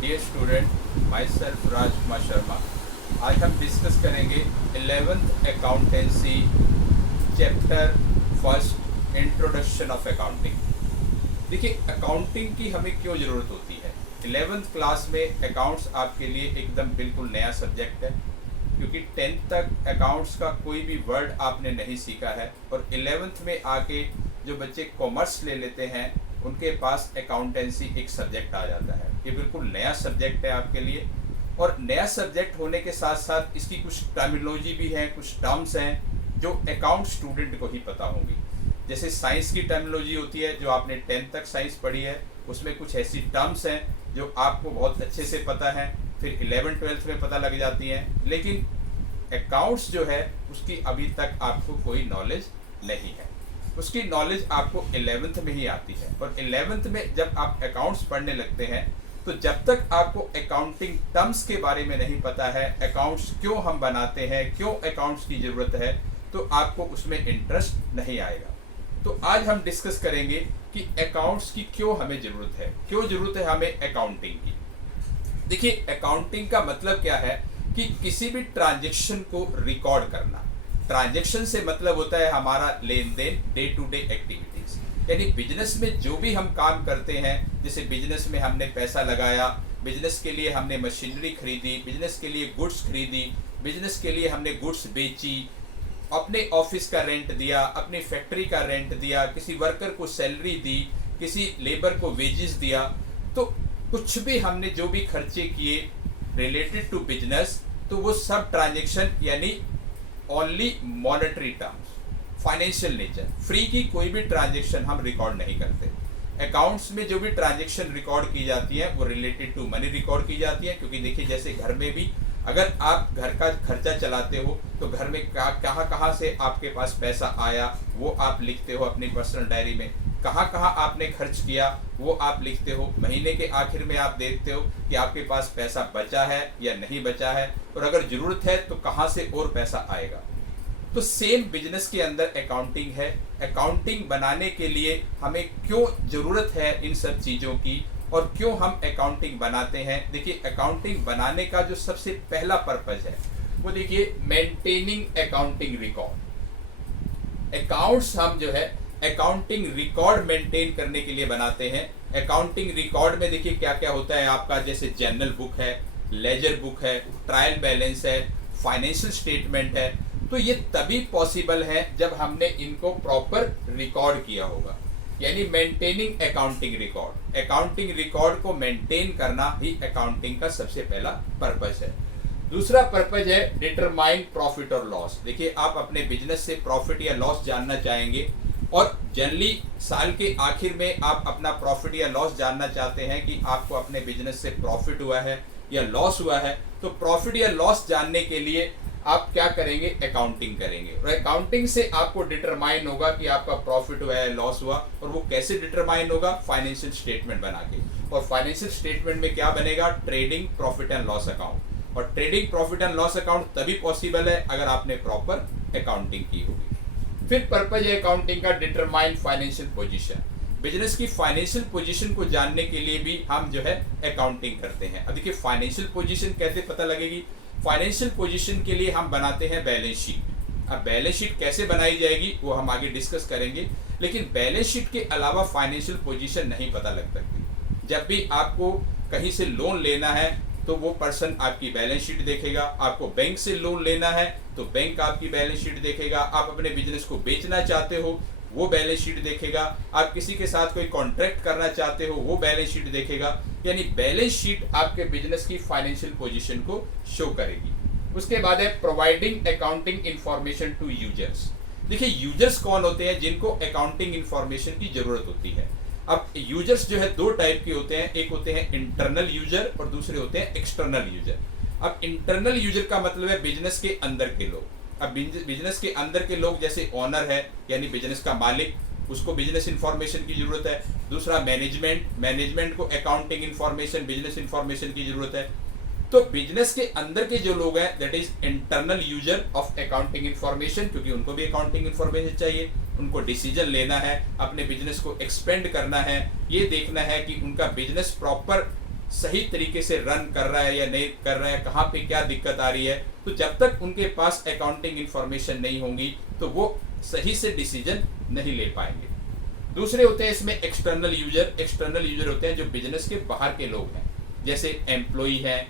Dear student, my self Rajkumar Sharma. आज हम discuss करेंगे 11th accountancy chapter first, introduction of accounting. देखिए, अकाउंटिंग की हमें क्यों ज़रूरत होती है। 11th क्लास में अकाउंट्स आपके लिए एकदम बिल्कुल नया सब्जेक्ट है, क्योंकि 10th तक अकाउंट्स का कोई भी वर्ड आपने नहीं सीखा है, और 11th में आके जो बच्चे कॉमर्स ले लेते हैं उनके पास अकाउंटेंसी एक सब्जेक्ट आ जाता है। ये बिल्कुल नया सब्जेक्ट है आपके लिए, और नया सब्जेक्ट होने के साथ साथ इसकी कुछ टर्मिनोलॉजी भी है, कुछ टर्म्स हैं जो अकाउंट स्टूडेंट को ही पता होंगी। जैसे साइंस की टर्मिनोलॉजी होती है, जो आपने 10th तक साइंस पढ़ी है, उसमें कुछ ऐसी टर्म्स हैं जो आपको बहुत अच्छे से पता है, फिर 11th-12th में पता लग जाती हैं। लेकिन अकाउंट्स जो है उसकी अभी तक आपको कोई नॉलेज नहीं है, उसकी नॉलेज आपको 11th में ही आती है। और 11th में जब आप अकाउंट्स पढ़ने लगते हैं, तो जब तक आपको अकाउंटिंग टर्म्स के बारे में नहीं पता है, अकाउंट्स क्यों हम बनाते हैं, क्यों अकाउंट्स की ज़रूरत है, तो आपको उसमें इंटरेस्ट नहीं आएगा। तो आज हम डिस्कस करेंगे कि अकाउंट्स की क्यों हमें ज़रूरत है, क्यों ज़रूरत है हमें अकाउंटिंग की। देखिए, अकाउंटिंग का मतलब क्या है कि किसी भी ट्रांजेक्शन को रिकॉर्ड करना। ट्रांजेक्शन से मतलब होता है हमारा लेन देन, डे टू डे एक्टिविटीज। यानी बिजनेस में जो भी हम काम करते हैं, जैसे बिजनेस में हमने पैसा लगाया, बिजनेस के लिए हमने मशीनरी खरीदी, बिजनेस के लिए गुड्स खरीदी, बिजनेस के लिए हमने गुड्स बेची, अपने ऑफिस का रेंट दिया, अपनी फैक्ट्री का रेंट दिया, किसी वर्कर को सैलरी दी, किसी लेबर को वेजेस दिया, तो कुछ भी हमने जो भी खर्चे किए रिलेटेड टू बिजनेस, तो वो सब ट्रांजेक्शन यानी only monetary terms, financial nature. Free की कोई भी ट्रांजेक्शन हम रिकॉर्ड नहीं करते। अकाउंट्स में जो भी ट्रांजेक्शन रिकॉर्ड की जाती है वो रिलेटेड टू मनी रिकॉर्ड की जाती है, क्योंकि देखिए जैसे घर में भी अगर आप घर का खर्चा चलाते हो तो घर में कहाँ से आपके पास पैसा आया वो आप लिखते हो अपनी पर्सनल डायरी में, कहाँ आपने खर्च किया वो आप लिखते हो। महीने के आखिर में आप देखते हो कि आपके पास पैसा बचा है या नहीं बचा है, और अगर ज़रूरत है तो कहाँ से और पैसा आएगा। तो सेम बिजनेस के अंदर अकाउंटिंग है। अकाउंटिंग बनाने के लिए हमें क्यों ज़रूरत है इन सब चीज़ों की, और क्यों हम अकाउंटिंग बनाते हैं। देखिए, अकाउंटिंग बनाने का जो सबसे पहला पर्पज है वो देखिए, मेंटेनिंग अकाउंटिंग रिकॉर्ड। अकाउंट्स हम जो है अकाउंटिंग रिकॉर्ड मेंटेन करने के लिए बनाते हैं। अकाउंटिंग रिकॉर्ड में देखिए क्या क्या होता है आपका, जैसे जनरल बुक है, लेजर बुक है, ट्रायल बैलेंस है, फाइनेंशियल स्टेटमेंट है। तो ये तभी पॉसिबल है जब हमने इनको प्रॉपर रिकॉर्ड किया होगा, यानी maintaining accounting record. Accounting record को मेंटेन करना ही अकाउंटिंग का सबसे पहला पर्पज है। दूसरा पर्पज है डिटरमाइन प्रॉफिट और लॉस। देखिए, आप अपने बिजनेस से प्रॉफिट या लॉस जानना चाहेंगे, और जनरली साल के आखिर में आप अपना प्रॉफिट या लॉस जानना चाहते हैं कि आपको अपने बिजनेस से प्रॉफिट हुआ है या लॉस हुआ है। तो प्रॉफिट या लॉस जानने के लिए आप क्या करेंगे, अकाउंटिंग करेंगे, और अकाउंटिंग से आपको डिटरमाइन होगा कि आपका प्रॉफिट हुआ है, लॉस हुआ। और वो कैसे डिटरमाइन होगा, फाइनेंशियल स्टेटमेंट बना के। और फाइनेंशियल स्टेटमेंट में क्या बनेगा, trading profit and loss account. और trading profit and loss account तभी पॉसिबल है अगर आपने प्रॉपर अकाउंटिंग की होगी। फिर पर्पज है अकाउंटिंग का, डिटरमाइन फाइनेंशियल पोजीशन। बिजनेस की फाइनेंशियल पोजीशन को जानने के लिए भी हम जो है अकाउंटिंग करते हैं। अब देखिए, फाइनेंशियल पोजीशन कैसे पता लगेगी। फाइनेंशियल पोजीशन के लिए हम बनाते हैं बैलेंस शीट। अब बैलेंस शीट कैसे बनाई जाएगी वो हम आगे डिस्कस करेंगे, लेकिन बैलेंस शीट के अलावा फाइनेंशियल पोजीशन नहीं पता लग सकती। जब भी आपको कहीं से लोन लेना है तो वो पर्सन आपकी बैलेंस शीट देखेगा। आपको बैंक से लोन लेना है तो बैंक आपकी बैलेंस शीट देखेगा। आप अपने बिजनेस को बेचना चाहते हो वो बैलेंस शीट देखेगा। आप किसी के साथ कोई कॉन्ट्रैक्ट करना चाहते हो वो बैलेंस शीट देखेगा। यानी बैलेंस शीट आपके बिजनेस की फाइनेंशियल पोजीशन को शो करेगी। उसके बाद है providing accounting information to users. देखिए, यूजर्स कौन होते हैं जिनको अकाउंटिंग इंफॉर्मेशन की जरूरत होती है। अब यूजर्स जो है दो टाइप के होते हैं, एक होते हैं इंटरनल यूजर और दूसरे होते हैं एक्सटर्नल यूजर। अब इंटरनल यूजर का मतलब है बिजनेस के अंदर के लोग। अब बिजनेस के अंदर के लोग जैसे ओनर है, यानी बिजनेस का मालिक, उसको बिजनेस इंफॉर्मेशन की जरूरत है। दूसरा मैनेजमेंट को अकाउंटिंग इंफॉर्मेशन, बिजनेस इंफॉर्मेशन की जरूरत है। तो बिजनेस के अंदर के जो लोग हैं that is internal user of accounting information, क्योंकि उनको भी अकाउंटिंग इंफॉर्मेशन चाहिए। उनको डिसीजन लेना है, अपने बिजनेस को एक्सपेंड करना है, ये देखना है कि उनका बिजनेस प्रॉपर सही तरीके से रन कर रहा है या नहीं कर रहा है, कहाँ पे क्या दिक्कत आ रही है, तो जब तक उनके पास अकाउंटिंग इंफॉर्मेशन नहीं होंगी तो वो सही से डिसीजन नहीं ले पाएंगे। दूसरे होते हैं इसमें एक्सटर्नल यूजर। एक्सटर्नल यूजर होते हैं जो बिजनेस के बाहर के लोग हैं, जैसे एम्प्लॉई हैं,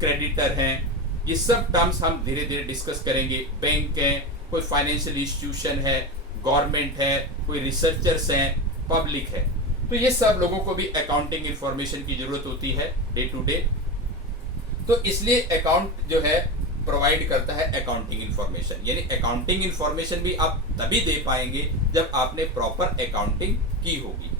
क्रेडिटर हैं, ये सब टर्म्स हम धीरे धीरे डिस्कस करेंगे। बैंक हैं, कोई फाइनेंशियल इंस्टीट्यूशन है, गवर्नमेंट है, कोई रिसर्चर्स हैं, पब्लिक है, तो ये सब लोगों को भी अकाउंटिंग इंफॉर्मेशन की जरूरत होती है डे टू डे। तो इसलिए अकाउंट जो है प्रोवाइड करता है अकाउंटिंग इंफॉर्मेशन, यानी अकाउंटिंग इंफॉर्मेशन भी आप तभी दे पाएंगे जब आपने प्रॉपर अकाउंटिंग की होगी।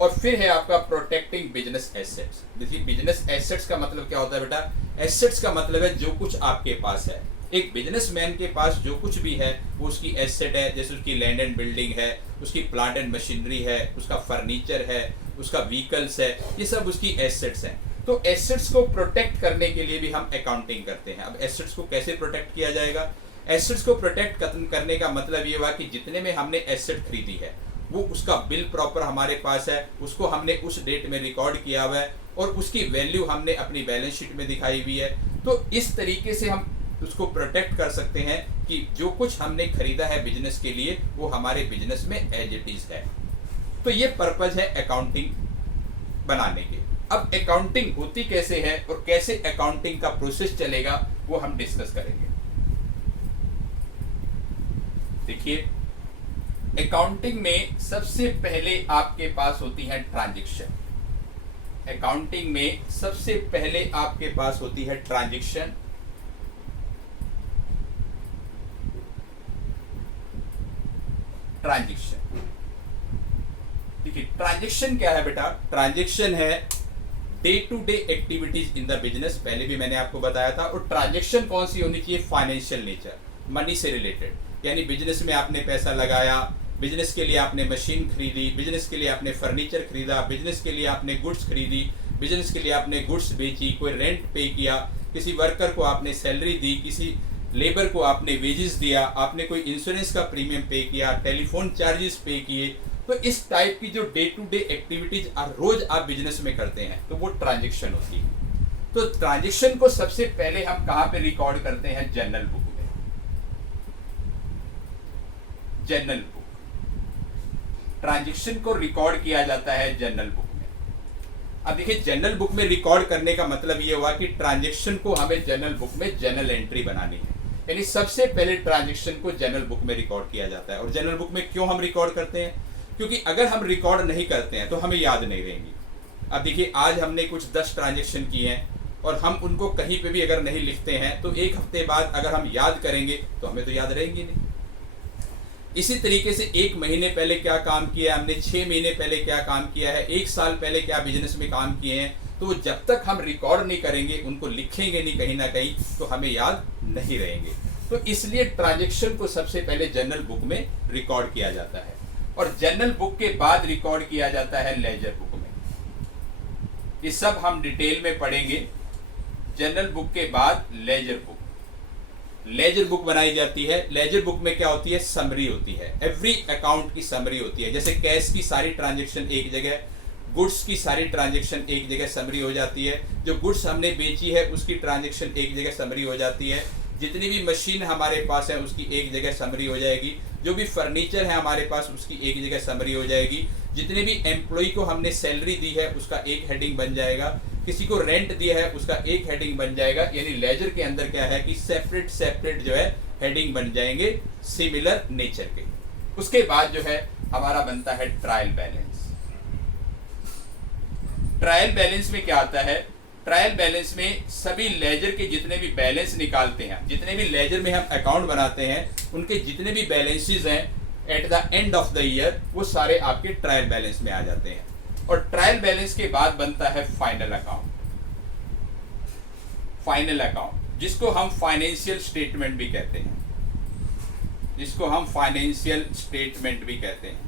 और फिर है आपका प्रोटेक्टिंग बिजनेस एसेट्स। देखिए बिजनेस एसेट्स का मतलब क्या होता है बेटा, एसेट्स का मतलब है जो कुछ आपके पास है। एक बिजनेसमैन के पास जो कुछ भी है वो उसकी एसेट है, जैसे उसकी लैंड एंड बिल्डिंग है, उसकी प्लांट एंड मशीनरी है, उसका फर्नीचर है, उसका व्हीकल्स है, ये सब उसकी एसेट्स हैं। तो एसेट्स को प्रोटेक्ट करने के लिए भी हम अकाउंटिंग करते हैं। अब एसेट्स को कैसे प्रोटेक्ट किया जाएगा? एसेट्स को प्रोटेक्ट करने का मतलब ये हुआ कि जितने में हमने एसेट खरीदी है वो उसका बिल प्रॉपर हमारे पास है, उसको हमने उस डेट में रिकॉर्ड किया हुआ है और उसकी वैल्यू हमने अपनी बैलेंस शीट में दिखाई हुई है। तो इस तरीके से हम उसको प्रोटेक्ट कर सकते हैं कि जो कुछ हमने खरीदा है बिजनेस के लिए वो हमारे बिजनेस में एज इट इज है। तो ये पर्पज है अकाउंटिंग बनाने के। अब अकाउंटिंग होती कैसे है और कैसे अकाउंटिंग का प्रोसेस चलेगा वो हम डिस्कस करेंगे। देखिए अकाउंटिंग में सबसे पहले आपके पास होती है ट्रांजैक्शन। अकाउंटिंग में सबसे पहले आपके पास होती है ट्रांजैक्शन। ट्रांजैक्शन देखिए ट्रांजैक्शन क्या है बेटा? ट्रांजैक्शन है day to day activities in the business, पहले भी मैंने आपको बताया था। और ट्रांजैक्शन कौन सी होनी चाहिए? फाइनेंशियल नेचर, मनी से रिलेटेड, यानी बिजनेस में आपने पैसा लगाया, बिजनेस के लिए आपने मशीन खरीदी, बिजनेस के लिए आपने फर्नीचर खरीदा, बिजनेस के लिए आपने गुड्स खरीदी, बिजनेस के लिए आपने गुड्स बेची, कोई रेंट पे किया, किसी वर्कर को आपने सैलरी दी, किसी लेबर को आपने वेजेस दिया, आपने कोई इंश्योरेंस का प्रीमियम पे किया, टेलीफोन चार्जेस पे किए। तो इस टाइप की जो डे टू डे एक्टिविटीज रोज आप बिजनेस में करते हैं तो वो ट्रांजैक्शन होती है। तो ट्रांजैक्शन को सबसे पहले हम कहां पे रिकॉर्ड करते हैं? जनरल बुक में। जनरल बुक, ट्रांजैक्शन को रिकॉर्ड किया जाता है जनरल बुक में। अब देखिए जनरल बुक में रिकॉर्ड करने का मतलब ये हुआ कि ट्रांजैक्शन को हमें जनरल बुक में जनरल एंट्री बनानी है, यानी सबसे पहले ट्रांजैक्शन को जनरल बुक में रिकॉर्ड किया जाता है। और जनरल बुक में क्यों हम रिकॉर्ड करते हैं? क्योंकि अगर हम रिकॉर्ड नहीं करते हैं तो हमें याद नहीं रहेंगी। अब देखिए आज हमने कुछ 10 ट्रांजैक्शन किए हैं और हम उनको कहीं पे भी अगर नहीं लिखते हैं तो एक हफ्ते बाद अगर हम याद करेंगे तो हमें तो याद रहेंगी नहीं। इसी तरीके से 1 महीने पहले क्या काम किया हमने, 6 महीने पहले क्या काम किया है, 1 साल पहले क्या बिजनेस में काम किए हैं, तो वो जब तक हम रिकॉर्ड नहीं करेंगे, उनको लिखेंगे नहीं कहीं ना कहीं, तो हमें याद नहीं रहेंगे। तो इसलिए ट्रांजैक्शन को सबसे पहले जनरल बुक में रिकॉर्ड किया जाता है और जनरल बुक के बाद रिकॉर्ड किया जाता है लेजर बुक में। ये सब हम डिटेल में पढ़ेंगे। जनरल बुक के बाद लेजर बुक, लेजर बुक बनाई जाती है। लेजर बुक में क्या होती है? समरी होती है, एवरी अकाउंट की समरी होती है। जैसे कैश की सारी ट्रांजैक्शन एक जगह, गुड्स की सारी ट्रांजैक्शन एक जगह समरी हो जाती है, जो गुड्स हमने बेची है उसकी ट्रांजैक्शन एक जगह समरी हो जाती है, जितनी भी मशीन हमारे पास है उसकी एक जगह समरी हो जाएगी, जो भी फर्नीचर है हमारे पास उसकी एक जगह समरी हो जाएगी, जितने भी एम्प्लॉय को हमने सैलरी दी है उसका एक हेडिंग बन जाएगा, किसी को रेंट दिया है उसका एक हेडिंग बन जाएगा। यानी लेजर के अंदर क्या है कि सेपरेट सेपरेट जो है हेडिंग बन जाएंगे सिमिलर नेचर के। उसके बाद जो है हमारा बनता है ट्रायल बैलेंस। ट्रायल बैलेंस में क्या आता है? ट्रायल बैलेंस में सभी लेजर के जितने भी बैलेंस निकालते हैं, जितने भी लेजर में हम अकाउंट बनाते हैं, उनके जितने भी बैलेंसेस हैं eight the end of the year, वो सारे आपके ट्रायल बैलेंस में आ जाते हैं। और ट्रायल बैलेंस के बाद बनता है फाइनल अकाउंट। फाइनल अकाउंट जिसको हम फाइनेंशियल स्टेटमेंट भी कहते हैं, जिसको हम फाइनेंशियल स्टेटमेंट भी कहते हैं।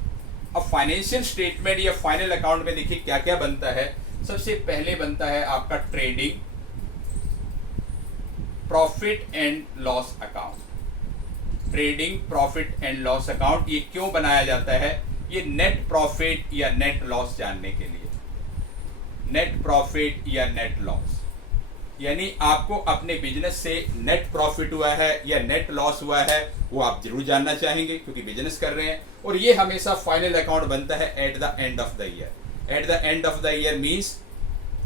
अब फाइनेंशियल स्टेटमेंट या फाइनल अकाउंट में देखिए क्या क्या बनता है। सबसे पहले बनता है आपका trading profit and loss account. Trading profit and loss account ये क्यों बनाया जाता है? ये नेट प्रॉफिट या नेट लॉस जानने के लिए। नेट प्रॉफिट या नेट लॉस, यानी आपको अपने बिजनेस से नेट प्रॉफिट हुआ है या नेट लॉस हुआ है वो आप जरूर जानना चाहेंगे क्योंकि बिजनेस कर रहे हैं। और ये हमेशा फाइनल अकाउंट बनता है eight the end of the year. Eight the end of the year means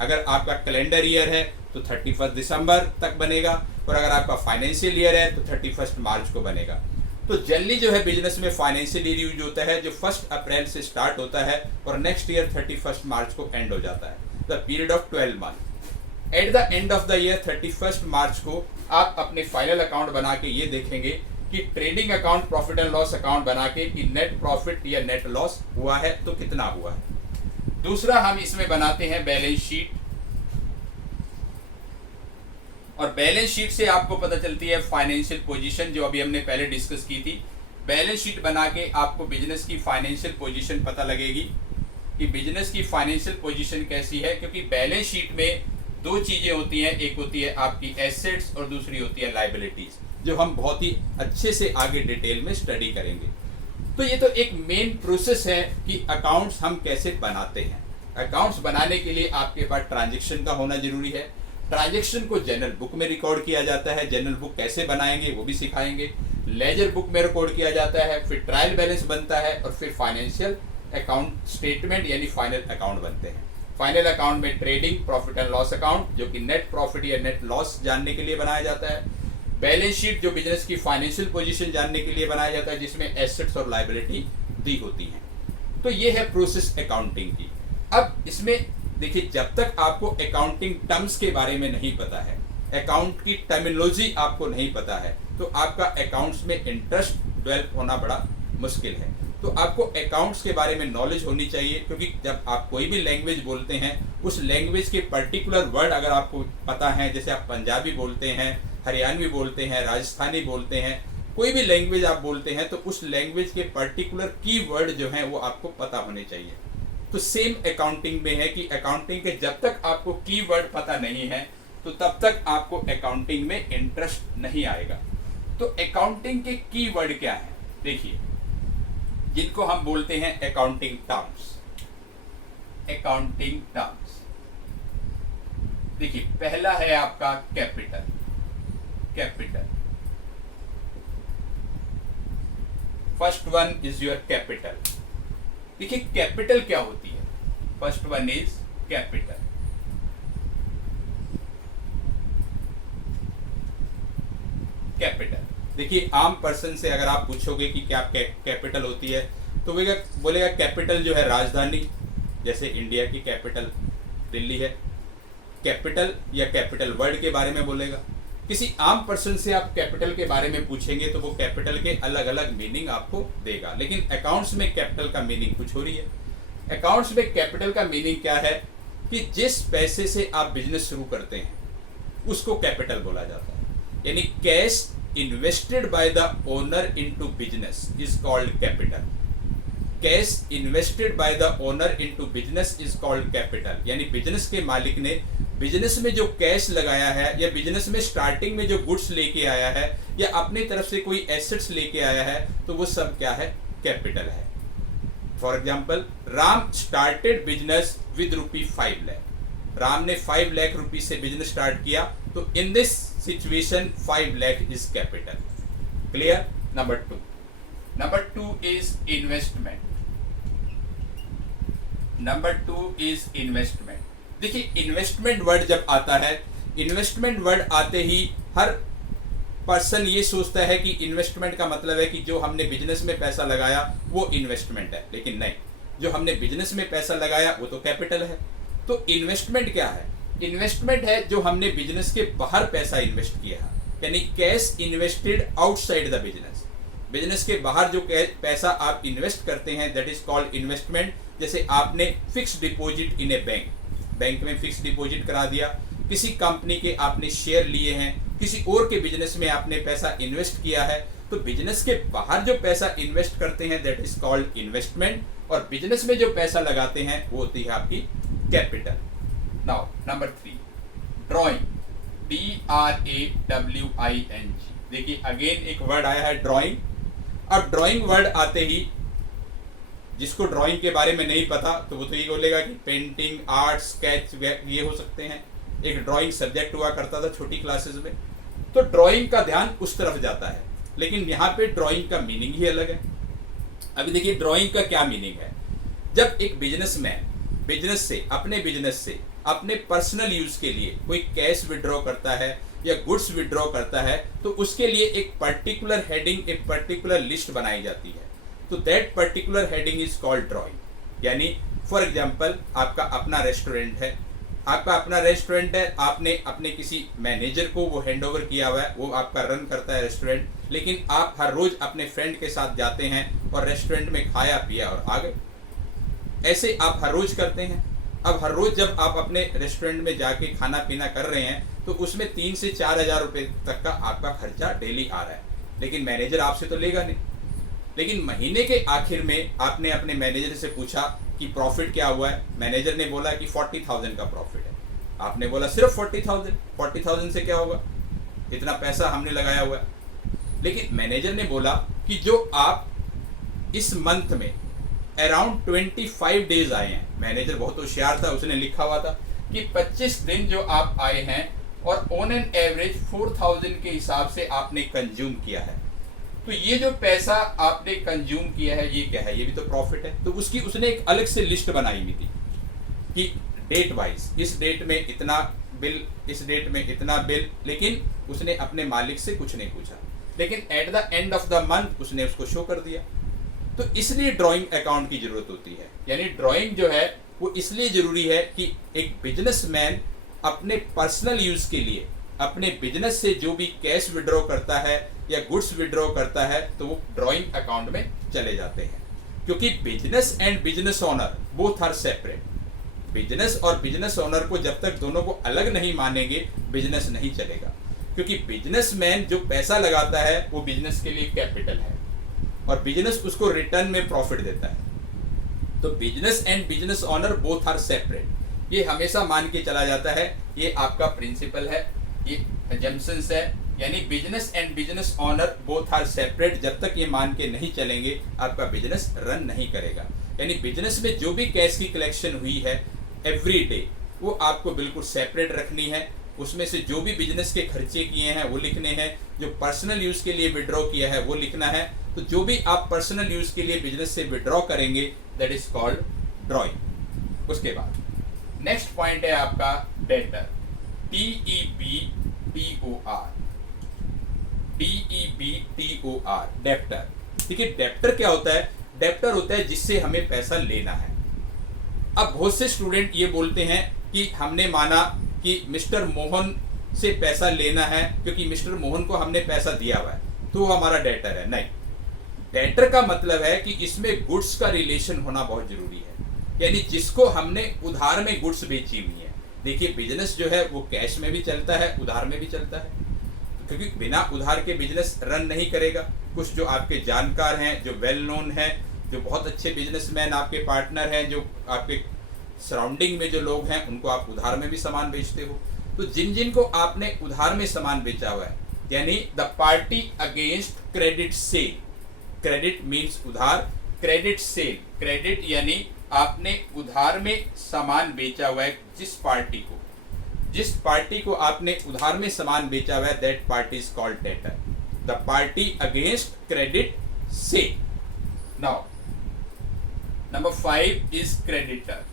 अगर आपका कैलेंडर ईयर है तो 31 दिसंबर तक बनेगा, और अगर आपका फाइनेंशियल ईयर है तो 31 मार्च को बनेगा। तो जनरली जो है बिजनेस में फाइनेंशियल ईयर यूज होता है जो 1 अप्रैल से स्टार्ट होता है और नेक्स्ट ईयर 31 मार्च को एंड हो जाता है, the period of 12 month. Eight the end of the year 31 मार्च को आप अपने फाइनल अकाउंट बना के ये देखेंगे कि trading account, profit and loss account बना के कि नेट प्रॉफिट या नेट लॉस हुआ है तो कितना हुआ है। दूसरा हम इसमें बनाते हैं बैलेंस शीट, और बैलेंस शीट से आपको पता चलती है फाइनेंशियल पोजीशन जो अभी हमने पहले डिस्कस की थी। बैलेंस शीट बना के आपको बिजनेस की फाइनेंशियल पोजीशन पता लगेगी कि बिजनेस की फाइनेंशियल पोजीशन कैसी है, क्योंकि बैलेंस शीट में दो चीजें होती हैं, एक होती है आपकी एसेट्स और दूसरी होती है लायबिलिटीज, जो हम बहुत ही अच्छे से आगे डिटेल में स्टडी करेंगे। तो ये तो एक मेन प्रोसेस है कि अकाउंट्स हम कैसे बनाते हैं। अकाउंट्स बनाने के लिए आपके पास ट्रांजैक्शन का होना जरूरी है। ट्रांजैक्शन को जनरल बुक में रिकॉर्ड किया जाता है, जनरल बुक कैसे बनाएंगे वो भी सिखाएंगे। लेजर बुक में रिकॉर्ड किया जाता है, फिर ट्रायल बैलेंस बनता है और फिर फाइनेंशियल अकाउंट स्टेटमेंट यानी फाइनल अकाउंट बनते हैं। फाइनल अकाउंट में trading, profit and loss account जो कि नेट प्रॉफिट या नेट लॉस जानने के लिए बनाया जाता है। बैलेंस शीट जो बिजनेस की फाइनेंशियल पोजीशन जानने के लिए बनाया जाता है, जिसमें एसेट्स और लायबिलिटी दी होती हैं। तो ये है प्रोसेस अकाउंटिंग की। अब इसमें देखिए, जब तक आपको अकाउंटिंग टर्म्स के बारे में नहीं पता है, अकाउंट की टर्मिनोलॉजी आपको नहीं पता है, तो आपका अकाउंट्स में इंटरेस्ट डेवलप होना बड़ा मुश्किल है। तो आपको अकाउंट्स के बारे में नॉलेज होनी चाहिए, क्योंकि जब आप कोई भी लैंग्वेज बोलते हैं उस लैंग्वेज के पर्टिकुलर वर्ड अगर आपको पता है, जैसे आप पंजाबी बोलते हैं, हरियाणवी बोलते हैं, राजस्थानी बोलते हैं, कोई भी लैंग्वेज आप बोलते हैं तो उस लैंग्वेज के पर्टिकुलर की वर्ड जो है वो आपको पता होने चाहिए। तो सेम अकाउंटिंग में है कि अकाउंटिंग के जब तक आपको की वर्ड पता नहीं है तो तब तक आपको अकाउंटिंग में इंटरेस्ट नहीं आएगा। तो अकाउंटिंग के की वर्ड क्या है, देखिए, जिनको हम बोलते हैं अकाउंटिंग टर्म्स। अकाउंटिंग टर्म्स देखिए, पहला है आपका capital. Capital, first one is your capital. देखिए कैपिटल क्या होती है, first one is capital. Capital देखिए, आम पर्सन से अगर आप पूछोगे कि क्या कैपिटल होती है तो बोलेगा कैपिटल जो है राजधानी, जैसे इंडिया की कैपिटल दिल्ली है। कैपिटल या कैपिटल वर्ड के बारे में बोलेगा। किसी आम पर्सन से आप कैपिटल के बारे में पूछेंगे तो वो कैपिटल के अलग अलग मीनिंग आपको देगा, लेकिन अकाउंट्स में कैपिटल का मीनिंग कुछ हो रही है। अकाउंट्स में कैपिटल का मीनिंग क्या है कि जिस पैसे से आप बिजनेस शुरू करते हैं उसको कैपिटल बोला जाता है। यानी cash invested by the owner into business is called capital. Cash invested by the owner into business is called capital. यानी बिजनेस के मालिक ने बिजनेस में जो कैश लगाया है या बिजनेस में स्टार्टिंग में जो गुड्स लेके आया है या अपनी तरफ से कोई एसेट्स लेके आया है तो वो सब क्या है, कैपिटल है। For example, Ram started business with ₹5 lakh. Ram ने 5 लाख रुपी से बिजनेस स्टार्ट किया, तो in this situation 5 lakh is capital. Clear. Number two is investment. Number two is investment. देखिए इन्वेस्टमेंट वर्ड जब आता है, इन्वेस्टमेंट वर्ड आते ही हर पर्सन ये सोचता है कि इन्वेस्टमेंट का मतलब है कि जो हमने बिजनेस में पैसा लगाया वो इन्वेस्टमेंट है, लेकिन नहीं, जो हमने बिजनेस में पैसा लगाया वो तो कैपिटल है। तो इन्वेस्टमेंट क्या है, इन्वेस्टमेंट है जो हमने बिजनेस के बाहर पैसा इन्वेस्ट किया है, यानी cash invested outside the business. Business के बाहर जो पैसा आप इन्वेस्ट करते हैं दैट इज कॉल्ड इन्वेस्टमेंट। जैसे आपने fix deposit in A bank में फिक्स डिपॉजिट करा दिया, किसी कंपनी के आपने शेयर लिए हैं, किसी और के बिजनेस में आपने पैसा इन्वेस्ट किया है, तो बिजनेस के बाहर जो पैसा इन्वेस्ट करते हैं दैट इज कॉल्ड इन्वेस्टमेंट, और बिजनेस में जो पैसा लगाते हैं वो होती है आपकी capital. Now number 3, drawing. DRAWING। देखिए अगेन एक वर्ड आया है ड्राइंग। अब ड्राइंग वर्ड आते ही जिसको ड्राइंग के बारे में नहीं पता तो वो तो ये बोलेगा कि पेंटिंग, आर्ट, स्केच ये हो सकते हैं। एक ड्राइंग सब्जेक्ट हुआ करता था छोटी क्लासेस में, तो ड्राइंग का ध्यान उस तरफ जाता है। लेकिन यहाँ पे ड्राइंग का मीनिंग ही अलग है। अभी देखिए ड्राइंग का क्या मीनिंग है। जब एक बिजनेसमैन बिजनेस से अपने पर्सनल यूज के लिए कोई कैश विड्रॉ करता है या गुड्स विड्रॉ करता है, तो उसके लिए एक पर्टिकुलर हेडिंग, एक पर्टिकुलर लिस्ट बनाई जाती है। तो that particular heading is called drawing. यानी फॉर एग्जांपल आपका अपना रेस्टोरेंट है, आपने अपने किसी मैनेजर को वो हैंडओवर किया हुआ है, वो आपका रन करता है रेस्टोरेंट, लेकिन आप हर रोज अपने फ्रेंड के साथ जाते हैं और रेस्टोरेंट में खाया पिया और आ गए। ऐसे आप हर रोज करते हैं। अब हर रोज जब आप अपने रेस्टोरेंट में जाके खाना पीना कर रहे हैं तो उसमें 3 से 4 हजार रुपए तक का आपका खर्चा डेली आ रहा है, लेकिन मैनेजर आपसे तो लेगा नहीं। लेकिन महीने के आखिर में आपने अपने मैनेजर से पूछा कि प्रॉफिट क्या हुआ है। मैनेजर ने बोला कि 40,000 का प्रॉफिट है। आपने बोला सिर्फ 40,000 से क्या होगा, इतना पैसा हमने लगाया हुआ है। लेकिन मैनेजर ने बोला कि जो आप इस मंथ में अराउंड 25 डेज आए हैं, मैनेजर बहुत होशियार था, उसने लिखा हुआ था कि 25 दिन जो आप आए हैं और ऑन एन एवरेज 4,000 के हिसाब से आपने कंज्यूम किया है, तो ये जो पैसा आपने कंज्यूम किया है ये क्या है, ये भी तो प्रॉफिट है। तो उसने एक अलग से लिस्ट बनाई हुई थी कि डेट वाइज इस डेट में इतना बिल, इस डेट में इतना बिल, लेकिन उसने अपने मालिक से कुछ नहीं पूछा, लेकिन eight the end of the month उसने उसको शो कर दिया। तो इसलिए ड्राइंग अकाउंट की जरूरत होती है। यानी ड्राइंग जो है वो इसलिए जरूरी है कि एक बिजनेसमैन अपने पर्सनल यूज के लिए अपने बिजनेस से जो भी कैश विड्रॉ करता है या गुड्स विड्रॉ करता है तो वो ड्राइंग अकाउंट में चले जाते हैं। क्योंकि business and business owner both are separate. Business और बिजनेस ओनर को जब तक दोनों को अलग नहीं मानेंगे बिजनेस नहीं चलेगा। क्योंकि बिजनेसमैन जो पैसा लगाता है वो बिजनेस के लिए कैपिटल है और बिजनेस उसको रिटर्न में प्रॉफिट देता है। तो business and business owner both are separate, ये हमेशा मान के चला जाता है। ये आपका प्रिंसिपल है, ये अजम्पशंस है। यानी business and business owner both are separate, जब तक ये मान के नहीं चलेंगे आपका बिजनेस रन नहीं करेगा। यानी बिजनेस में जो भी कैश की कलेक्शन हुई है एवरी डे वो आपको बिल्कुल सेपरेट रखनी है। उसमें से जो भी बिजनेस के खर्चे किए हैं वो लिखने हैं, जो पर्सनल यूज के लिए विड्रॉ किया है वो लिखना है। तो जो भी आप पर्सनल यूज के लिए बिजनेस से विड्रॉ करेंगे दैट इज कॉल्ड ड्रॉइंग। उसके बाद नेक्स्ट पॉइंट है आपका डेटर, DEBTOR, डेप्टर। देखिए डेप्टर क्या होता है, डेप्टर होता है जिससे हमें पैसा लेना है। अब बहुत से स्टूडेंट ये बोलते हैं कि हमने माना कि मिस्टर मोहन से पैसा लेना है क्योंकि मिस्टर मोहन को हमने पैसा दिया हुआ है तो वो हमारा डेटर है। नहीं, डेटर का मतलब है कि इसमें गुड्स का रिलेशन होना बहुत जरूरी है। यानी जिसको हमने उधार में गुड्स बेची हुई है। देखिए बिजनेस जो है वो कैश में भी चलता है, उधार में भी चलता है, क्योंकि बिना उधार के बिजनेस रन नहीं करेगा। कुछ जो आपके जानकार हैं, जो वेल नोन हैं, जो बहुत अच्छे बिजनेसमैन आपके पार्टनर हैं, जो आपके सराउंडिंग में जो लोग हैं, उनको आप उधार में भी सामान बेचते हो। तो जिन जिन को आपने उधार में सामान बेचा हुआ है, यानी the party against credit sale, credit means उधार, क्रेडिट सेल, क्रेडिट यानी आपने उधार में सामान बेचा हुआ है जिस पार्टी को आपने उधार में सामान बेचा हुआ है that party is called debtor, the party against credit sale. Now number 5 is creditor.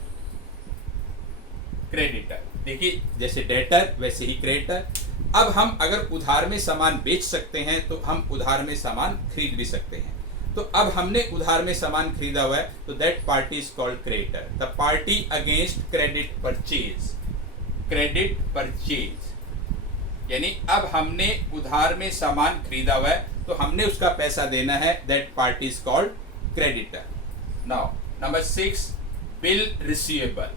Creditor देखिए जैसे डेटर वैसे ही क्रेडिटर। अब हम अगर उधार में सामान बेच सकते हैं तो हम उधार में सामान खरीद भी सकते हैं। तो अब हमने उधार में सामान खरीदा हुआ है तो that party is called creditor, the party against credit purchase. Credit purchase यानी अब हमने उधार में सामान खरीदा हुआ है तो हमने उसका पैसा देना है, that party is called creditor. Now number 6 bill receivable.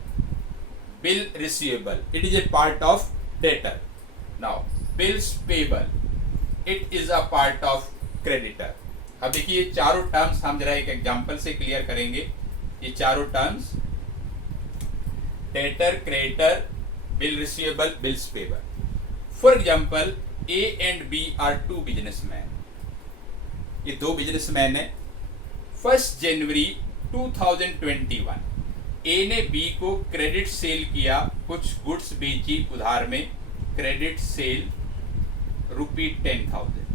Bill receivable it is a part of debtor. Now bills payable it is a part of creditor. अब देखिए ये चारों टर्म्स हम जरा एक एग्जांपल से क्लियर करेंगे। ये चारों terms debtor, creditor, bill receivable, bills payable. For example A and B are 2 businessman. ये 2 बिजनेसमैन है। 1 जनवरी 2021 ए ने बी को क्रेडिट सेल किया, कुछ गुड्स बेची उधार में, क्रेडिट सेल ₹10,000।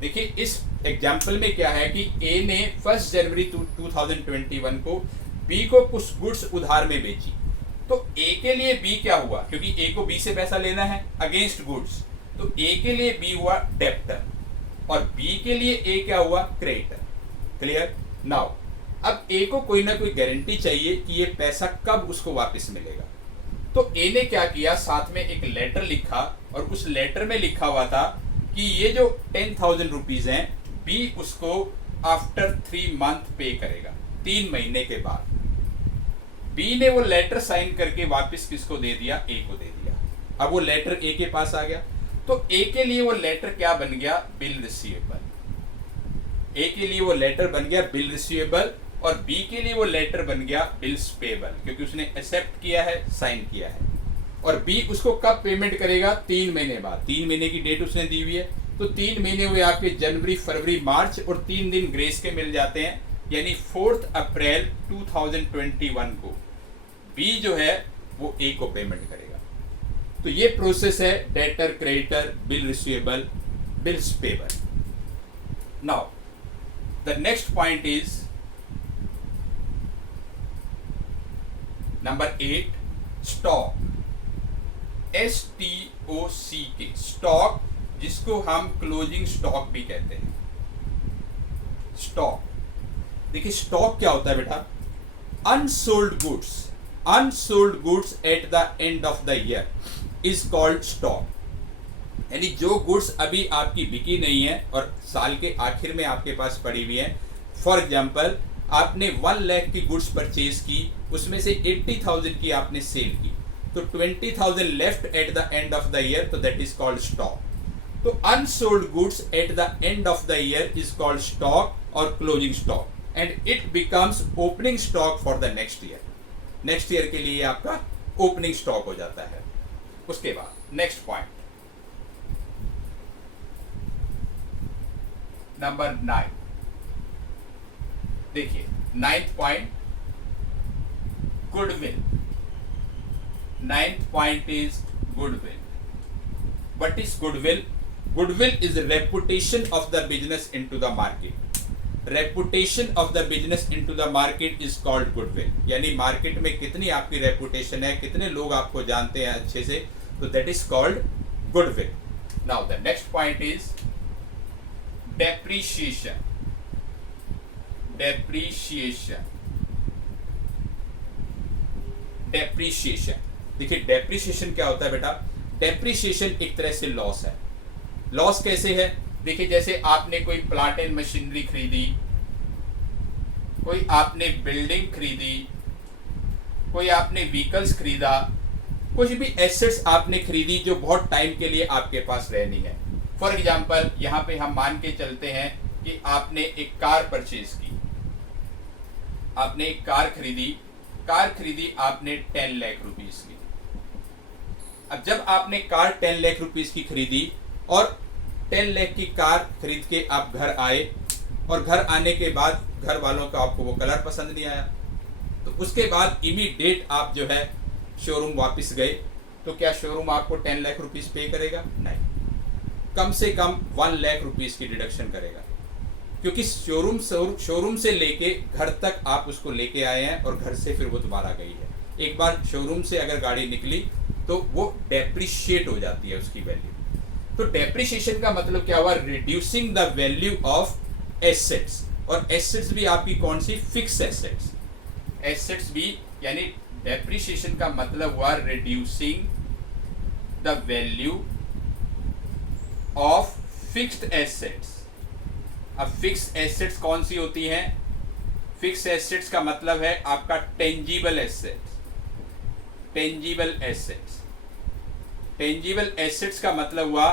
देखिए इस एग्जाम्पल में क्या है कि ए ने 1 जनवरी 2021 को बी को कुछ गुड्स उधार में बेची। तो ए के लिए बी क्या हुआ, क्योंकि ए को बी से पैसा लेना है अगेंस्ट गुड्स, तो ए के लिए बी हुआ डेप्टर और बी के लिए ए क्या हुआ, क्रेडिटर। क्लियर। नाउ अब ए को कोई ना कोई गारंटी चाहिए कि ये पैसा कब उसको वापस मिलेगा। तो ए ने क्या किया, साथ में एक लेटर लिखा और उस लेटर में लिखा हुआ था कि ये जो 10,000 रुपीज हैं बी उसको आफ्टर 3 मंथ पे करेगा, 3 महीने के बाद। बी ने वो लेटर साइन करके वापस किसको दे दिया, ए को दे दिया। अब वो लेटर ए के पास आ गया, तो ए के लिए वो लेटर क्या बन गया, बिल रिसीवेबल। ए के लिए वो लेटर बन गया बिल रिसीवेबल और बी के लिए वो लेटर बन गया बिल्स पेबल, क्योंकि उसने एक्सेप्ट किया है, साइन किया है। और बी उसको कब पेमेंट करेगा, 3 महीने बाद। 3 महीने की डेट उसने दी हुई है, तो 3 महीने हुए आपके जनवरी, फरवरी, मार्च और 3 दिन ग्रेस के मिल जाते हैं, यानी 4 अप्रैल 2021 को बी जो है वो ए को पेमेंट करेगा। तो ये प्रोसेस है debtor, creditor, bill receivable, bills payable. Now the next point is number 8, stock. STOCK, stock, जिसको हम क्लोजिंग स्टॉक भी कहते हैं। स्टॉक, देखिए स्टॉक क्या होता है बेटा, unsold goods, unsold goods at the end of the year is called stock. यानी जो गुड्स अभी आपकी बिकी नहीं है और साल के आखिर में आपके पास पड़ी हुई है। फॉर एग्जाम्पल आपने 1 लाख की गुड्स परचेज की, उसमें से 80,000 की आपने सेल की, तो 20,000 left at the end of the year, तो दैट इज कॉल्ड स्टॉक। तो unsold goods at the end of the year is called stock और closing stock, and it becomes opening stock for the next year. Next year के लिए आपका opening stock हो जाता है। उसके बाद नेक्स्ट पॉइंट नंबर 9। देखिए 9th point, goodwill. 9th point is goodwill. What is goodwill? Goodwill is the reputation of the business into the market. Reputation of the business into the market is called goodwill. यानी market में कितनी आपकी reputation है, कितने लोग आपको जानते हैं अच्छे से, तो that is called goodwill. Now the next point is depreciation. Depreciation. Depreciation. देखिए डेप्रिसिएशन क्या होता है बेटा, डेप्रिसिएशन एक तरह से लॉस है। लॉस कैसे है, देखिए जैसे आपने कोई प्लांट एंड मशीनरी खरीदी, कोई आपने बिल्डिंग खरीदी, कोई आपने व्हीकल्स खरीदा, कुछ भी एसेट्स आपने खरीदी जो बहुत टाइम के लिए आपके पास रहनी है। फॉर एग्जाम्पल यहाँ पे हम मान के चलते हैं कि आपने एक कार परचेज की, आपने एक कार खरीदी आपने 10 लाख रुपीज की। अब जब आपने कार 10 लाख रुपीस की खरीदी और 10 लाख की कार खरीद के आप घर आए और घर आने के बाद घर वालों का आपको वो कलर पसंद नहीं आया, तो उसके बाद इमीडिएट आप जो है शोरूम वापस गए, तो क्या शोरूम आपको 10 लाख रुपीस पे करेगा? नहीं, कम से कम 1 लाख रुपीस की डिडक्शन करेगा, क्योंकि शोरूम से लेके घर तक आप उसको लेके आए हैं और घर से फिर वो दोबारा गई है। एक बार शोरूम से अगर गाड़ी निकली तो वो डेप्रिशिएट हो जाती है उसकी वैल्यू। तो डेप्रिशिएशन का मतलब क्या हुआ, reducing the value of assets. और एसेट्स भी आपकी कौन सी, फिक्स एसेट्स। एसेट्स भी यानी डेप्रिशिएशन का मतलब हुआ reducing the value of fixed assets. अब फिक्स एसेट्स कौन सी होती हैं? फिक्स एसेट्स का मतलब है आपका tangible assets. Tangible assets, tangible assets का मतलब हुआ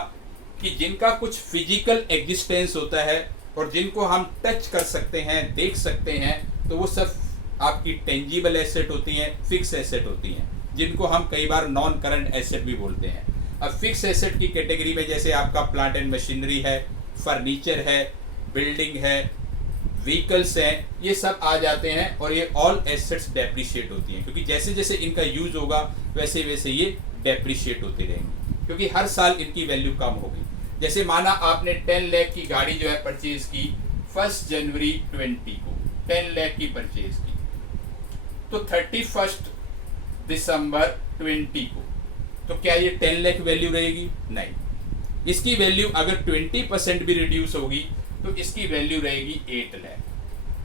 कि जिनका कुछ फिजिकल एग्जिस्टेंस होता है और जिनको हम टच कर सकते हैं, देख सकते हैं, तो वो सब आपकी टेंजिबल एसेट होती हैं, फिक्स एसेट होती हैं, जिनको हम कई बार नॉन करंट एसेट भी बोलते हैं। अब फिक्स एसेट की कैटेगरी में जैसे आपका प्लांट एंड मशीनरी है, फर्नीचर है, बिल्डिंग है, व्हीकल्स हैं, ये सब आ जाते हैं और ये ऑल एसेट्स डेप्रिशिएट होती हैं, क्योंकि जैसे जैसे इनका यूज होगा वैसे वैसे ये डेप्रिशिएट होते रहेंगे, क्योंकि हर साल इनकी वैल्यू कम होगी। जैसे माना आपने 10 लाख की गाड़ी जो है परचेज की 1 जनवरी 20 को 10 लाख की परचेज की, तो 31 दिसंबर 20 को, तो क्या ये 10 लाख वैल्यू रहेगी? नहीं, इसकी वैल्यू अगर 20% भी रिड्यूस होगी तो इसकी वैल्यू रहेगी 8 लाख,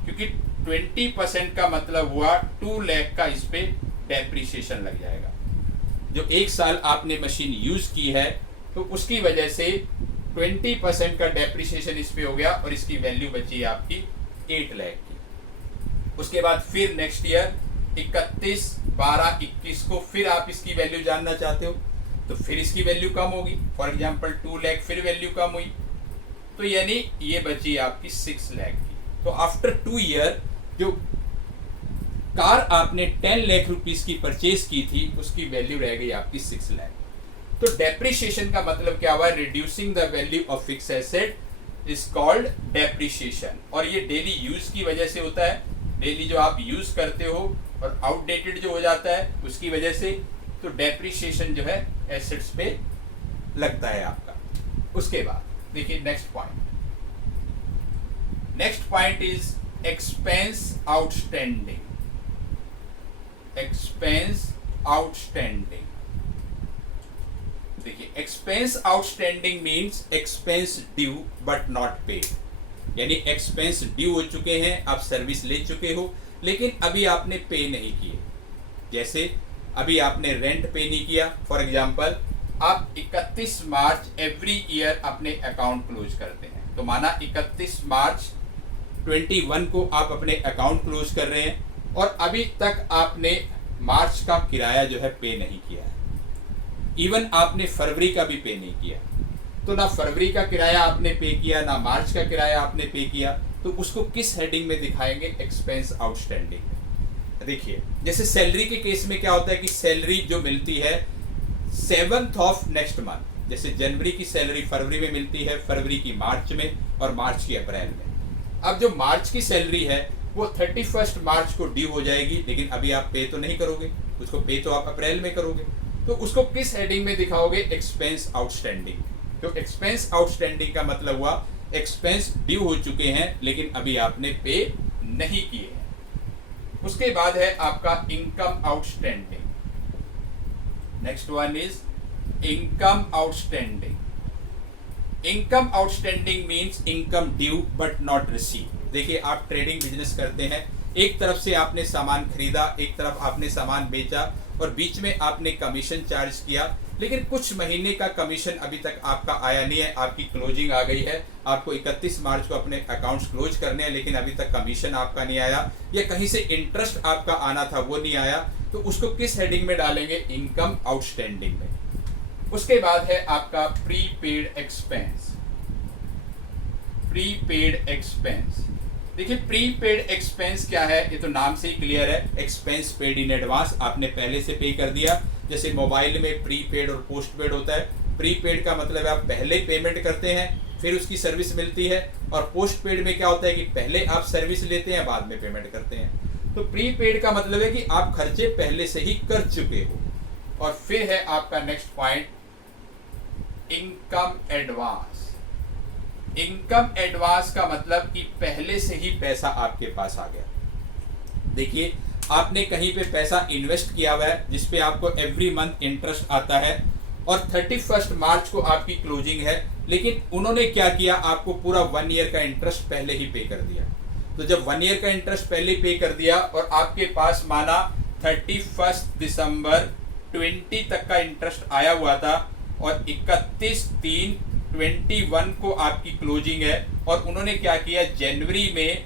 क्योंकि 20% का मतलब हुआ 2 लाख का इस पे डेप्रिसिएशन लग जाएगा। जो एक साल आपने मशीन यूज की है तो उसकी वजह से 20% का डेप्रिसिएशन इस पे हो गया और इसकी वैल्यू बची आपकी 8 लाख की। उसके बाद फिर नेक्स्ट ईयर 31, 12, 21 को फिर आप इसकी वैल्यू जानना चाहते हो तो फिर इसकी वैल्यू कम होगी, फॉर एग्जांपल 2 लाख, फिर वैल्यू कम हुई, तो यानी ये बची आपकी 6 लाख की। तो आफ्टर 2 ईयर जो कार आपने 10 लाख रुपीस की परचेज की थी उसकी वैल्यू रह गई आपकी 6 लाख। तो डेप्रिसिएशन का मतलब क्या हुआ? Reducing the value of fix asset is called depreciation, और ये डेली यूज की वजह से होता है। डेली जो आप यूज करते हो और आउटडेटेड जो हो जाता है उसकी वजह से, तो डेप्रिसिएशन जो है एसेट्स पे लगता है आपका। उसके बाद देखिए next point is expense outstanding. Expense outstanding, देखिए expense outstanding means expense due but not paid, यानी एक्सपेंस ड्यू हो चुके हैं, आप सर्विस ले चुके हो लेकिन अभी आपने पे नहीं किए। जैसे अभी आपने रेंट पे नहीं किया, फॉर एग्जांपल आप 31 मार्च एवरी ईयर अपने अकाउंट क्लोज करते हैं, तो माना 31 मार्च 21 को आप अपने अकाउंट क्लोज कर रहे हैं और अभी तक आपने मार्च का किराया जो है पे नहीं किया है, इवन आपने फरवरी का भी पे नहीं किया। तो ना फरवरी का किराया आपने पे किया, ना मार्च का किराया आपने पे किया, तो उसको किस हेडिंग में दिखाएंगे? Expense outstanding. देखिए जैसे सैलरी के केस में क्या होता है कि सैलरी जो मिलती है 7th ऑफ नेक्स्ट मंथ, जैसे जनवरी की सैलरी फरवरी में मिलती है, फरवरी की मार्च में और मार्च की अप्रैल में। अब जो मार्च की सैलरी है वो 31 मार्च को ड्यू हो जाएगी, लेकिन अभी आप पे तो नहीं करोगे, उसको पे तो आप अप्रैल में करोगे, तो उसको किस हेडिंग में दिखाओगे? Expense outstanding. तो एक्सपेंस आउटस्टैंडिंग का मतलब हुआ एक्सपेंस ड्यू हो चुके हैं लेकिन अभी आपने पे नहीं किए हैं। उसके बाद है आपका income outstanding. Next one is income outstanding. Income outstanding means income due but not receive. देखिए आप ट्रेडिंग बिजनेस करते हैं, एक तरफ से आपने सामान खरीदा, एक तरफ आपने सामान बेचा और बीच में आपने कमीशन चार्ज किया, लेकिन कुछ महीने का कमीशन अभी तक आपका आया नहीं है, आपकी क्लोजिंग आ गई है, आपको 31 मार्च को अपने अकाउंट्स क्लोज करने हैं लेकिन अभी तक कमीशन आपका नहीं आया या कहीं से इंटरेस्ट आपका आना था वो नहीं आया, तो उसको किस हेडिंग में डालेंगे? इनकम आउटस्टैंडिंग में। उसके बाद है आपका प्रीपेड एक्सपेंस। प्रीपेड एक्सपेंस, देखिए प्रीपेड एक्सपेंस क्या है? ये तो नाम से ही क्लियर है, एक्सपेंस पेड इन एडवांस, आपने पहले से पे कर दिया। जैसे मोबाइल में प्रीपेड और पोस्टपेड होता है। प्रीपेड का मतलब है आप पहले पेमेंट करते हैं फिर उसकी सर्विस मिलती है, और पोस्टपेड में क्या होता है कि पहले आप सर्विस लेते हैं बाद में पेमेंट करते हैं। तो प्रीपेड का मतलब है कि आप खर्चे पहले से ही कर चुके हो। और फिर है आपका next point income advance. Income advance का मतलब कि पहले से ही पैसा आपके पास आ गया। देखिए आपने कहीं पे पैसा इन्वेस्ट किया हुआ है जिसपे आपको एवरी मंथ इंटरेस्ट आता है और 31 मार्च को आपकी क्लोजिंग है, लेकिन उन्होंने क्या किया? आपको पूरा 1 ईयर का इंटरेस्ट पहले ही पे कर दिया। तो जब 1 ईयर का इंटरेस्ट पहले पे कर दिया और आपके पास माना 31 दिसंबर 20 तक का इंटरेस्ट आया हुआ था और 31/3/21 को आपकी क्लोजिंग है और उन्होंने क्या किया? जनवरी में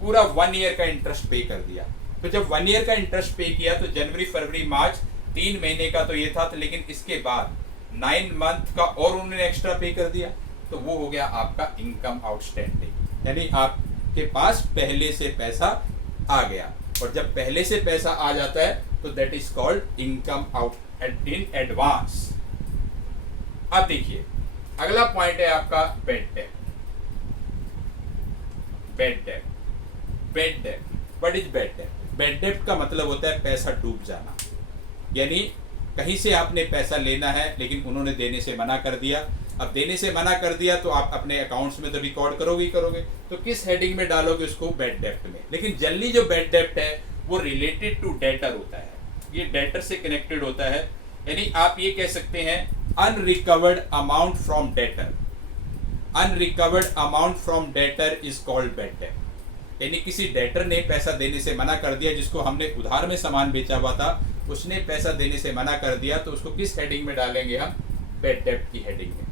पूरा 1 ईयर का इंटरेस्ट पे कर दिया। तो जब 1 ईयर का इंटरेस्ट पे किया तो जनवरी फरवरी मार्च 3 महीने का तो ये था, तो लेकिन इसके बाद 9 मंथ का और उन्होंने एक्स्ट्रा पे कर दिया, तो वो हो गया आपका इनकम आउटस्टैंडिंग। यानी आपके पास पहले से पैसा आ गया, और जब पहले से पैसा आ जाता है तो that is called income out in advance. अब देखिए अगला पॉइंट है आपका bed date. Bed date bad debt. What is bad debt? Bad debt का मतलब होता है पैसा डूब जाना, यानी कहीं से आपने पैसा लेना है लेकिन उन्होंने देने से मना कर दिया। अब देने से मना कर दिया तो आप अपने अकाउंट्स में तो रिकॉर्ड करोगे ही करोगे, तो किस हेडिंग में डालोगे उसको? बैड डेट में। लेकिन जनरली जो बैड डेट है वो रिलेटेड टू डेटर होता है, ये डेटर से कनेक्टेड होता है, यानी आप ये कह सकते हैं unrecovered amount from debtor. Unrecovered amount from debtor is called bad debt. यानी किसी डेटर ने पैसा देने से मना कर दिया, जिसको हमने उधार में सामान बेचा हुआ था, उसने पैसा देने से मना कर दिया, तो उसको किस हेडिंग में डालेंगे हम? बैड डेट की हेडिंग में।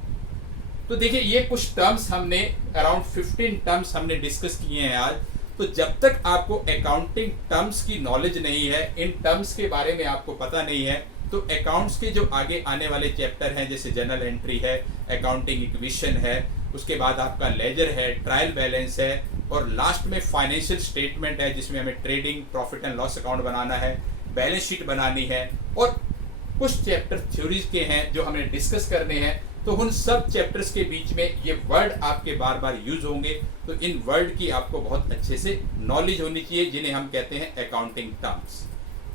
तो देखिए ये कुछ टर्म्स हमने अराउंड 15 टर्म्स हमने डिस्कस किए हैं आज। तो जब तक आपको अकाउंटिंग टर्म्स की नॉलेज नहीं है, इन टर्म्स के बारे में आपको पता नहीं है, तो अकाउंट्स के जो आगे आने वाले चैप्टर हैं, जैसे जनरल एंट्री है, अकाउंटिंग इक्वेशन है, उसके बाद आपका लेजर है, ट्रायल बैलेंस है, और लास्ट में फाइनेंशियल स्टेटमेंट है, जिसमें हमें trading profit and loss account बनाना है, बैलेंस शीट बनानी है, और कुछ चैप्टर थ्योरीज के हैं जो हमें डिस्कस करने हैं। तो उन सब चैप्टर्स के बीच में ये वर्ड आपके बार बार यूज होंगे, तो इन वर्ड की आपको बहुत अच्छे से नॉलेज होनी चाहिए, जिन्हें हम कहते हैं अकाउंटिंग टर्म्स।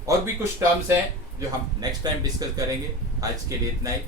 और भी कुछ टर्म्स हैं जो हम नेक्स्ट टाइम डिस्कस करेंगे। आज के लिए इतना ही।